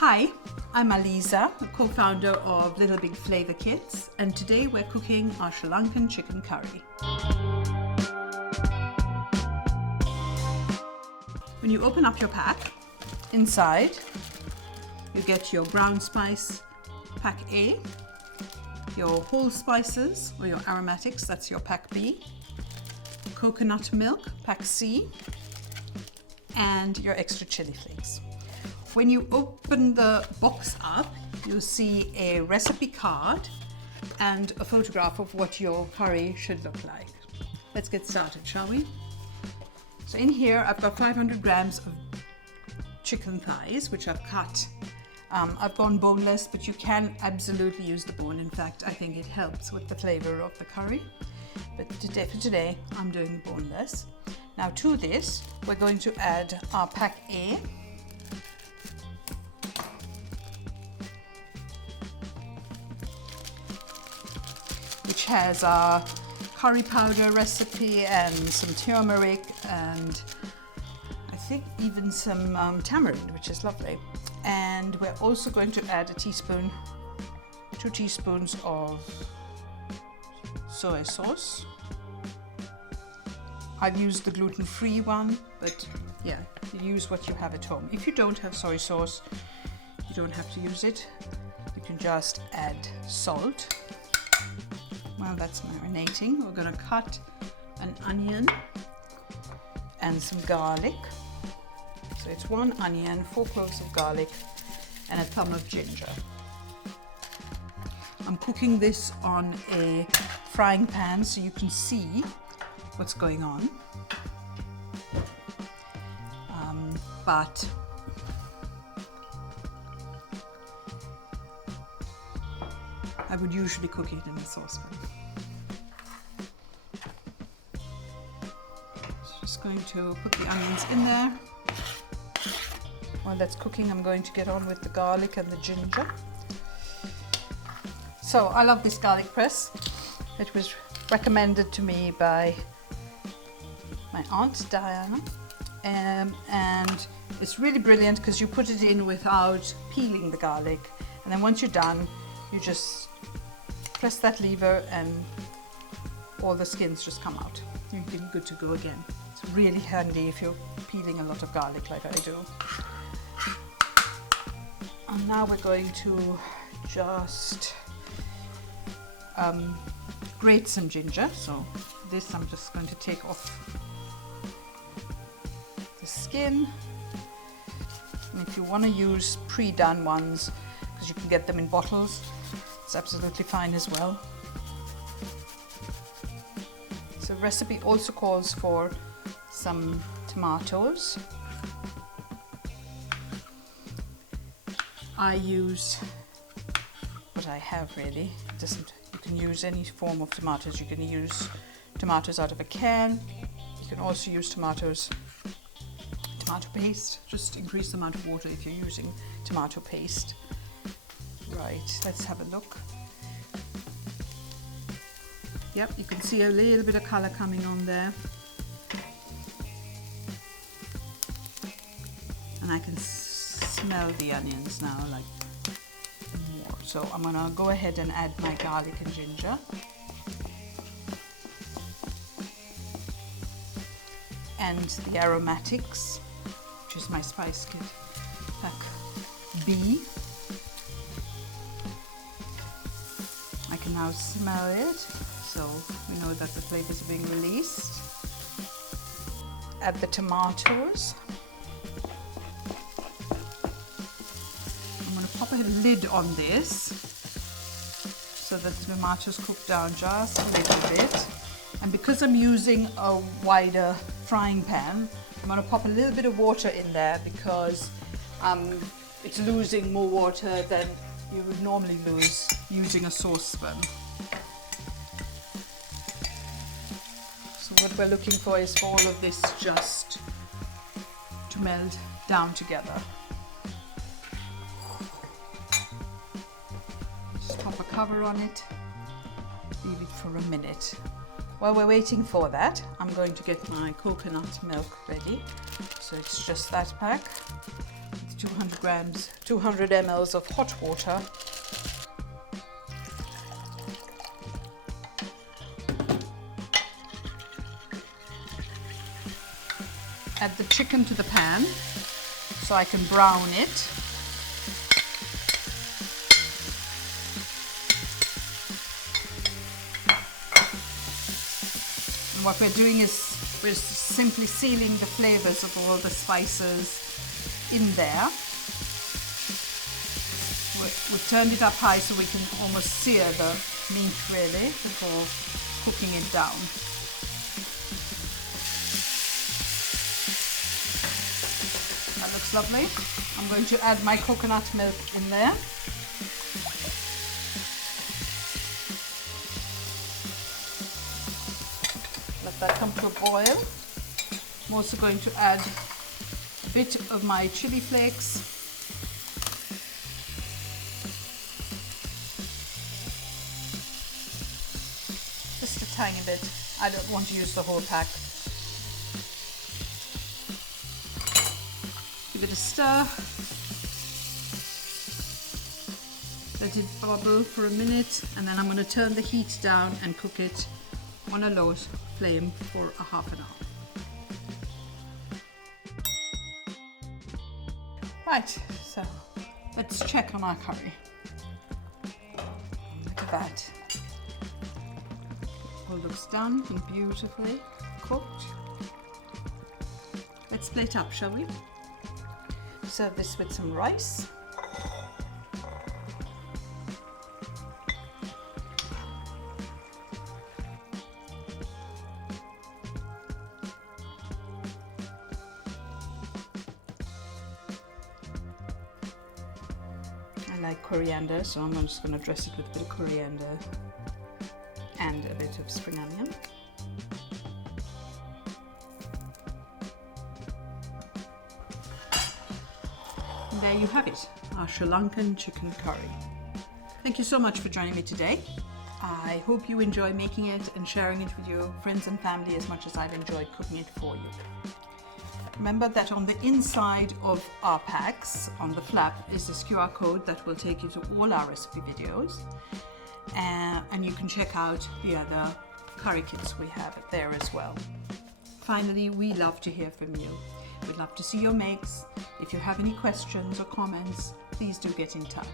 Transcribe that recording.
Hi, I'm Aliza, the co-founder of Little Big Flavour Kits, and today we're cooking our Sri Lankan chicken curry. When you open up your pack, inside you get your ground spice, pack A, your whole spices or your aromatics, that's your pack B, coconut milk, pack C, and your extra chili flakes. When you open the box up, you'll see a recipe card and a photograph of what your curry should look like. Let's get started, shall we? So in here, I've got 500 grams of chicken thighs, which I've cut. I've gone boneless, but you can absolutely use the bone. In fact, I think it helps with the flavor of the curry. But for today, I'm doing boneless. Now to this, we're going to add our pack A. Which has our curry powder recipe and some turmeric and I think even some tamarind, which is lovely. And we're also going to add 2 teaspoons of soy sauce. I've used the gluten-free one, but yeah, you use what you have at home. If you don't have soy sauce, you don't have to use it. You can just add salt. While that's marinating, we're going to cut an onion and some garlic. So it's 1 onion, 4 cloves of garlic, and a thumb of ginger. I'm cooking this on a frying pan so you can see what's going on. But I would usually cook it in a saucepan. Just going to put the onions in there. While that's cooking, I'm going to get on with the garlic and the ginger. So I love this garlic press. It was recommended to me by my aunt Diana, and it's really brilliant because you put it in without peeling the garlic, and then once you're done, you just press that lever and all the skins just come out. You're good to go again. It's really handy if you're peeling a lot of garlic like I do. And now we're going to just grate some ginger. So this I'm just going to take off the skin. And if you want to use pre-done ones, because you can get them in bottles, it's absolutely fine as well. So the recipe also calls for some tomatoes. I use what I have really. You can use any form of tomatoes. You can use tomatoes out of a can. You can also use tomato paste. Just increase the amount of water if you're using tomato paste. Right, let's have a look. Yep, you can see a little bit of color coming on there. And I can smell the onions now, like more. So I'm gonna go ahead and add my garlic and ginger. And the aromatics, which is my spice kit, pack B. I can now smell it, so we know that the flavors are being released. Add the tomatoes. I'm going to pop a lid on this so that the tomatoes cook down just a little bit. And because I'm using a wider frying pan, I'm going to pop a little bit of water in there because it's losing more water than you would normally lose using a saucepan. So what we're looking for is for all of this just to melt down together. Just pop a cover on it, leave it for a minute. While we're waiting for that, I'm going to get my coconut milk ready. So it's just that pack. It's 200 grams, 200 mLs of hot water. Add the chicken to the pan so I can brown it. And what we're doing is we're simply sealing the flavors of all the spices in there. We've turned it up high so we can almost sear the meat really before cooking it down. That looks lovely. I'm going to add my coconut milk in there. Let that come to a boil. I'm also going to add a bit of my chili flakes. Just a tiny bit. I don't want to use the whole pack. Give it a stir. Let it bubble for a minute, and then I'm going to turn the heat down and cook it on a low flame for a half an hour. Right, so let's check on our curry. Look at that. All looks done and beautifully cooked. Let's split up, shall we? Serve this with some rice. I like coriander, so I'm just going to dress it with a bit of coriander and a bit of spring onion. And there you have it, our Sri Lankan chicken curry. Thank you so much for joining me today. I hope you enjoy making it and sharing it with your friends and family as much as I've enjoyed cooking it for you. Remember that on the inside of our packs, on the flap, is this QR code that will take you to all our recipe videos. And you can check out the other curry kits we have there as well. Finally, we love to hear from you. We'd love to see your makes. If you have any questions or comments, please do get in touch.